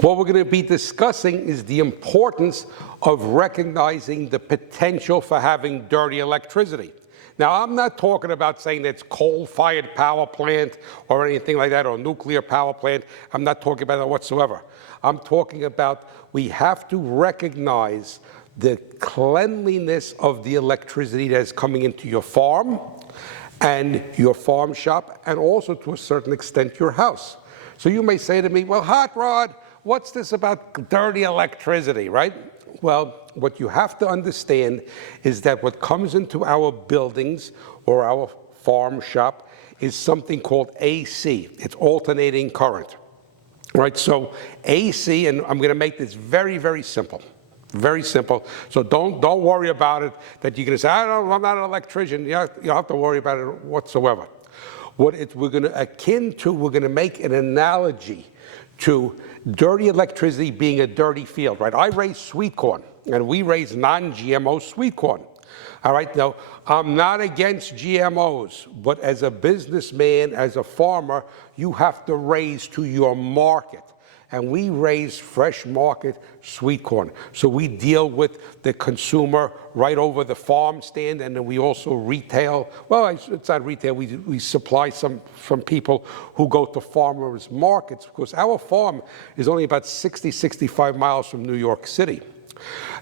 What we're going to be discussing is the importance of recognizing the potential for having dirty electricity. Now, I'm not talking about saying it's coal-fired power plant or anything like that, or nuclear power plant. I'm not talking about that whatsoever. I'm talking about we have to recognize the cleanliness of the electricity that is coming into your farm and your farm shop, and also to a certain extent your house. So you may say to me, well, Hot Rod, what's this about dirty electricity, right? Well, what you have to understand is that what comes into our buildings or our farm shop is something called AC. It's alternating current, right? So AC, and I'm going to make this very, very simple. Very simple. So don't worry about it that you're going to say, I'm not an electrician. You don't have to worry about it whatsoever. We're going to make an analogy to dirty electricity being a dirty field, right? I raise sweet corn, and we raise non-GMO sweet corn. All right, now, I'm not against GMOs, but as a businessman, as a farmer, you have to raise to your market. And we raise fresh market sweet corn. So we deal with the consumer right over the farm stand, and then we also retail. Well, it's not retail, we supply from people who go to farmers markets, because our farm is only about 65 miles from New York City.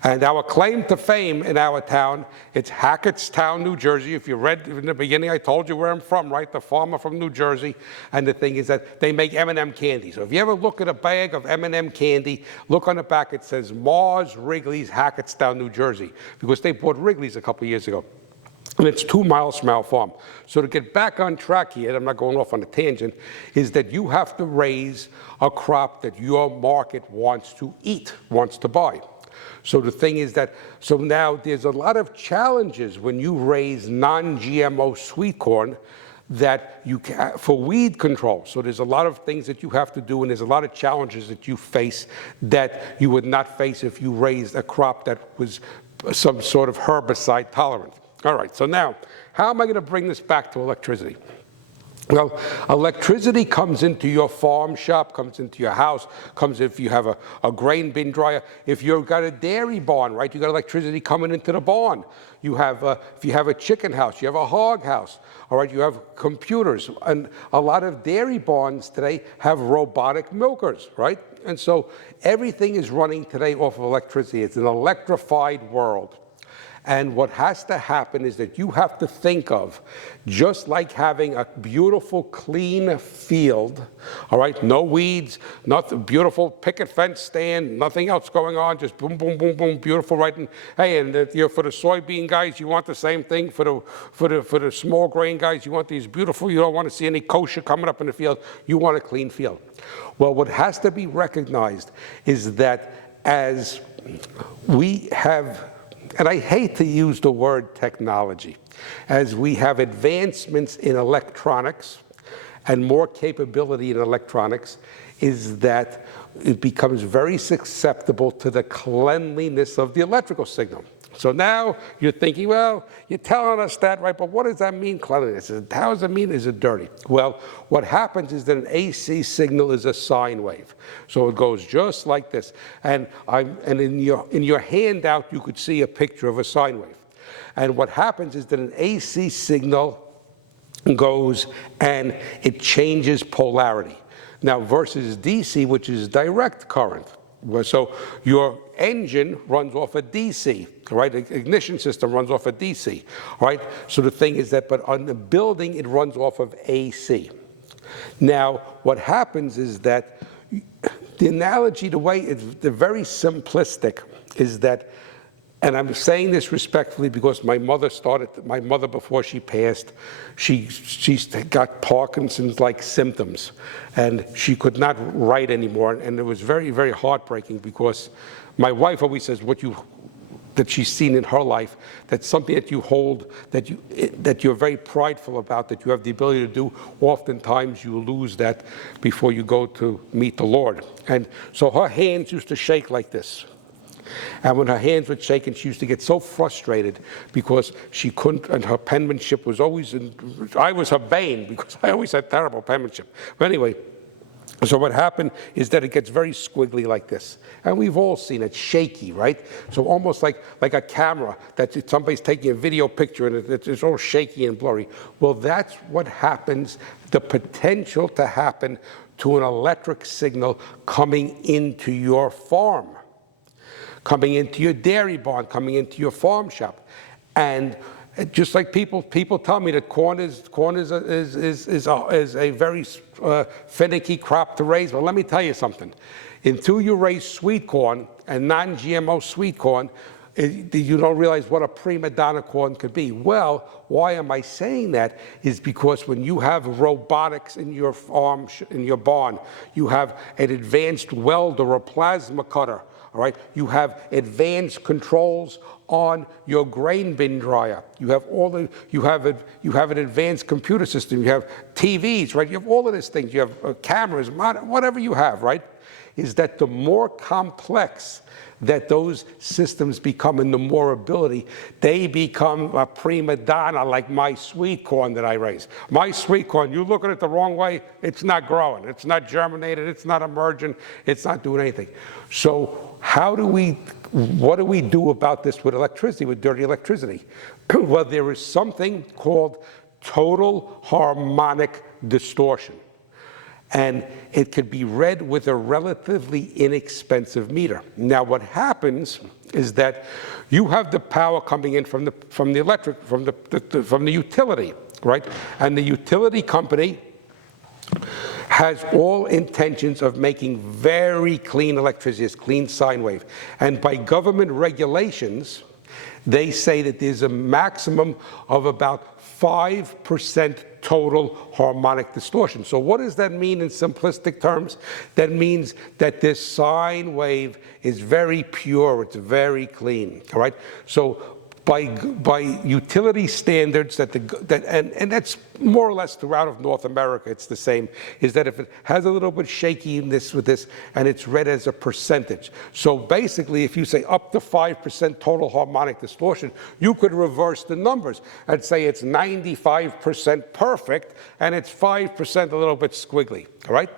And our claim to fame in our town, it's Hackettstown, New Jersey. If you read in the beginning, I told you where I'm from, right? The farmer from New Jersey. And the thing is that they make M&M candy. So if you ever look at a bag of M&M candy, look on the back, it says Mars Wrigley's, Hackettstown, New Jersey, because they bought Wrigley's a couple years ago. And it's 2 miles from our farm. So to get back on track here, I'm not going off on a tangent, is that you have to raise a crop that your market wants to eat, wants to buy. So the thing is that, so now there's a lot of challenges when you raise non-GMO sweet corn that you can, for weed control. So there's a lot of things that you have to do, and there's a lot of challenges that you face that you would not face if you raised a crop that was some sort of herbicide tolerant. All right, so now, how am I going to bring this back to electricity? Well, electricity comes into your farm shop, comes into your house, comes if you have a grain bin dryer. If you've got a dairy barn, right, you got electricity coming into the barn. You have, if you have a chicken house, you have a hog house, all right, you have computers. And a lot of dairy barns today have robotic milkers, right? And so everything is running today off of electricity. It's an electrified world. And what has to happen is that you have to think of, just like having a beautiful, clean field, all right, no weeds, nothing, beautiful picket fence stand, nothing else going on, just boom, boom, boom, boom, beautiful, right? And hey, and for the soybean guys, you want the same thing. For the small grain guys, you want these beautiful. You don't want to see any kosher coming up in the field. You want a clean field. Well, what has to be recognized is that as we have, and I hate to use the word technology, as we have advancements in electronics and more capability in electronics, is that it becomes very susceptible to the cleanliness of the electrical signal. So now you're thinking, well, you're telling us that, right, but what does that mean, cleanliness? How does it mean, is it dirty? Well, what happens is that an AC signal is a sine wave. So it goes just like this. And in your handout, you could see a picture of a sine wave. And what happens is that an AC signal goes and it changes polarity. Now, versus DC, which is direct current. So your engine runs off a DC, right? The ignition system runs off a DC, right? So the thing is that, but on the building, it runs off of AC. Now, what happens is that the analogy, the way it's very simplistic, is that, and I'm saying this respectfully because my mother before she passed, she got Parkinson's-like symptoms, and she could not write anymore, and it was very, very heartbreaking because my wife always says that she's seen in her life, that's something that you hold, that you're very prideful about, that you have the ability to do. Oftentimes you lose that before you go to meet the Lord. And so her hands used to shake like this. And when her hands were shaking, she used to get so frustrated because she couldn't, and her penmanship was always, I was her bane because I always had terrible penmanship. But anyway, So what happened is that it gets very squiggly like this. And we've all seen it, shaky, right? So almost like a camera that somebody's taking a video picture and it's all shaky and blurry. Well, that's what happens, the potential to happen to an electric signal coming into your farm, coming into your dairy barn, coming into your farm shop. And just like people tell me that corn is a very finicky crop to raise. Well, let me tell you something. Until you raise sweet corn and non-GMO sweet corn, you don't realize what a prima donna corn could be. Well, why am I saying that? Is because when you have robotics in your farm, in your barn, you have an advanced welder or plasma cutter. All right, you have advanced controls on your grain bin dryer. You have you have an advanced computer system. You have TVs, right? You have all of these things. You have cameras, whatever you have, right? Is that the more complex that those systems become and the more ability, they become a prima donna like my sweet corn that I raise. My sweet corn, you look at it the wrong way, it's not growing, it's not germinated, it's not emerging, it's not doing anything. So what do we do about this with electricity, with dirty electricity? Well, there is something called total harmonic distortion. And it could be read with a relatively inexpensive meter. Now, what happens is that you have the power coming in from the utility, right? And the utility company has all intentions of making very clean electricity, it's clean sine wave. And by government regulations, they say that there's a maximum of about 5% total harmonic distortion. So what does that mean in simplistic terms? That means that this sine wave is very pure, it's very clean, all right? So by utility standards, and that's more or less throughout of North America, it's the same, is that if it has a little bit shakiness with this, and it's read as a percentage. So basically, if you say up to 5% total harmonic distortion, you could reverse the numbers and say it's 95% perfect, and it's 5% a little bit squiggly, all right?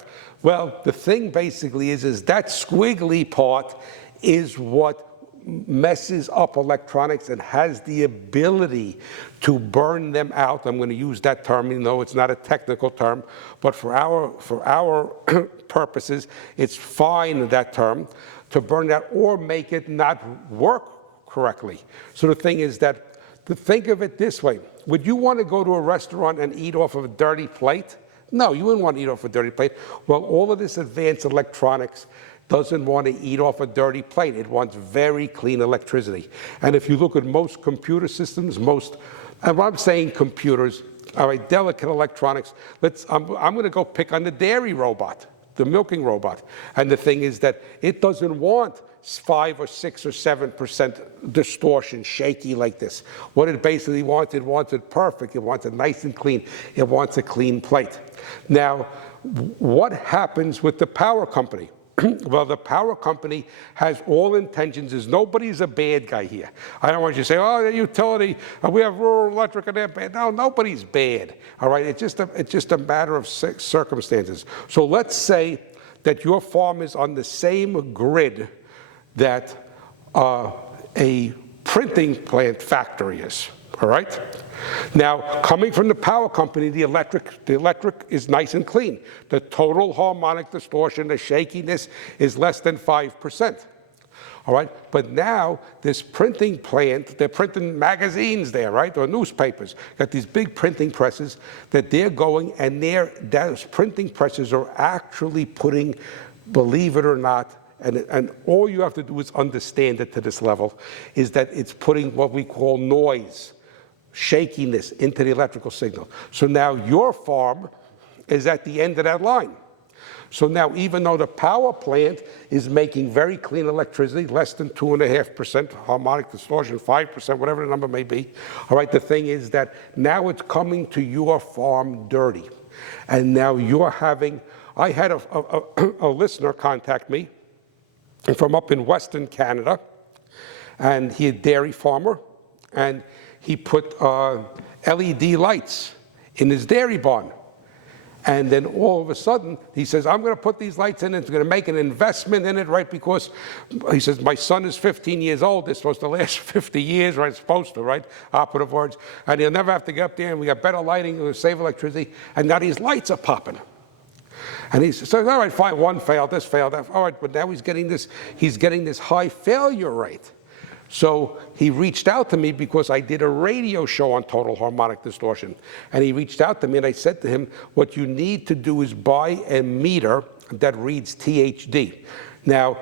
Well, the thing basically is that squiggly part is what messes up electronics and has the ability to burn them out. I'm going to use that term, even though it's not a technical term, but for our purposes, it's fine, that term, to burn that or make it not work correctly. So the thing is that, to think of it this way, would you want to go to a restaurant and eat off of a dirty plate? No, you wouldn't want to eat off a dirty plate. Well, all of this advanced electronics doesn't want to eat off a dirty plate. It wants very clean electricity. And if you look at most computer systems, and when I'm saying computers, all right, delicate electronics, I'm going to go pick on the dairy robot, the milking robot. And the thing is that it doesn't want 5 or 6 or 7% distortion, shaky like this. What it basically wants, it wants it perfect. It wants it nice and clean. It wants a clean plate. Now, what happens with the power company? Well, the power company has all intentions. Nobody's a bad guy here. I don't want you to say, oh, the utility, we have rural electric and they're bad. No, nobody's bad, all right? It's just a matter of circumstances. So let's say that your farm is on the same grid that a printing plant factory is, all right? Now, coming from the power company, the electric is nice and clean. The total harmonic distortion, the shakiness, is less than 5%. All right, but now this printing plant, they're printing magazines there, right, or newspapers. Got these big printing presses that they're going, and those printing presses are actually putting, believe it or not, and all you have to do is understand it to this level, is that it's putting what we call noise, shakiness into the electrical signal. So now your farm is at the end of that line. So now, even though the power plant is making very clean electricity, less than 2.5% harmonic distortion, 5%, whatever the number may be, all right, the thing is that now it's coming to your farm dirty. And now you're having, I had a listener contact me from up in Western Canada, and he a dairy farmer, and he put LED lights in his dairy barn. And then all of a sudden, he says, I'm going to put these lights in, and it's going to make an investment in it, right? Because he says, my son is 15 years old. It's supposed to last 50 years, right? It's supposed to, right? Operative words. And he'll never have to get up there, and we got better lighting, we'll save electricity. And now these lights are popping. And he says, all right, fine, one failed, this failed, that. All right, but now he's getting this high failure rate. So he reached out to me because I did a radio show on total harmonic distortion. And he reached out to me, and I said to him, what you need to do is buy a meter that reads THD. Now,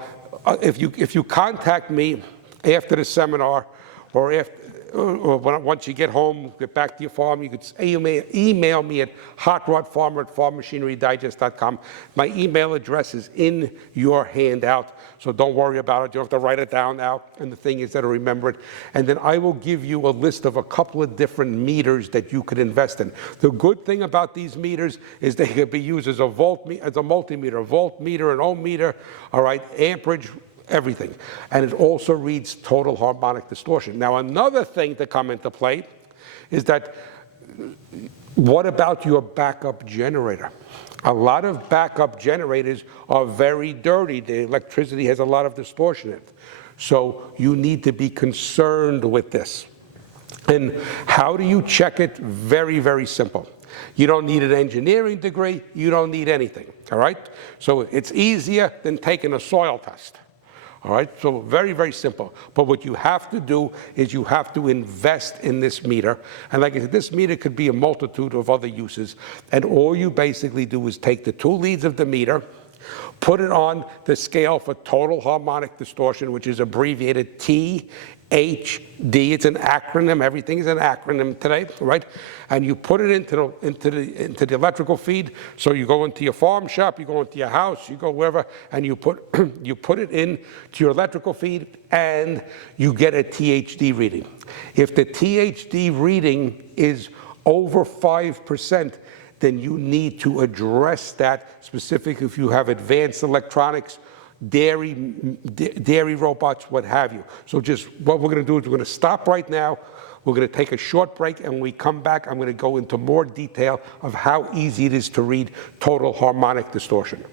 if you contact me after the seminar, or once you get home, get back to your farm, you could email me at hotrodfarmer@farmmachinerydigest.com. My email address is in your handout, so don't worry about it. You don't have to write it down now, and the thing is that to remember it. And then I will give you a list of a couple of different meters that you could invest in. The good thing about these meters is they could be used as a multimeter, voltmeter, an ohm meter, all right, amperage, everything. And it also reads total harmonic distortion. Now, another thing to come into play is that, what about your backup generator? A lot of backup generators are very dirty. The electricity has a lot of distortion in it. So you need to be concerned with this. And how do you check it? Very, very simple. You don't need an engineering degree. You don't need anything, all right? So it's easier than taking a soil test. All right, so very, very simple. But what you have to do is you have to invest in this meter. And like I said, this meter could be a multitude of other uses. And all you basically do is take the 2 leads of the meter, put it on the scale for total harmonic distortion, which is abbreviated THD. It's an acronym. Everything is an acronym today, right? And you put it into the electrical feed. So you go into your farm shop, you go into your house, you go wherever, and you put it in to your electrical feed, and you get a THD reading. If the THD reading is over 5%, then you need to address that, specifically if you have advanced electronics, dairy robots, what have you. So just what we're going to do is we're going to stop right now. We're going to take a short break, and when we come back, I'm going to go into more detail of how easy it is to read total harmonic distortion.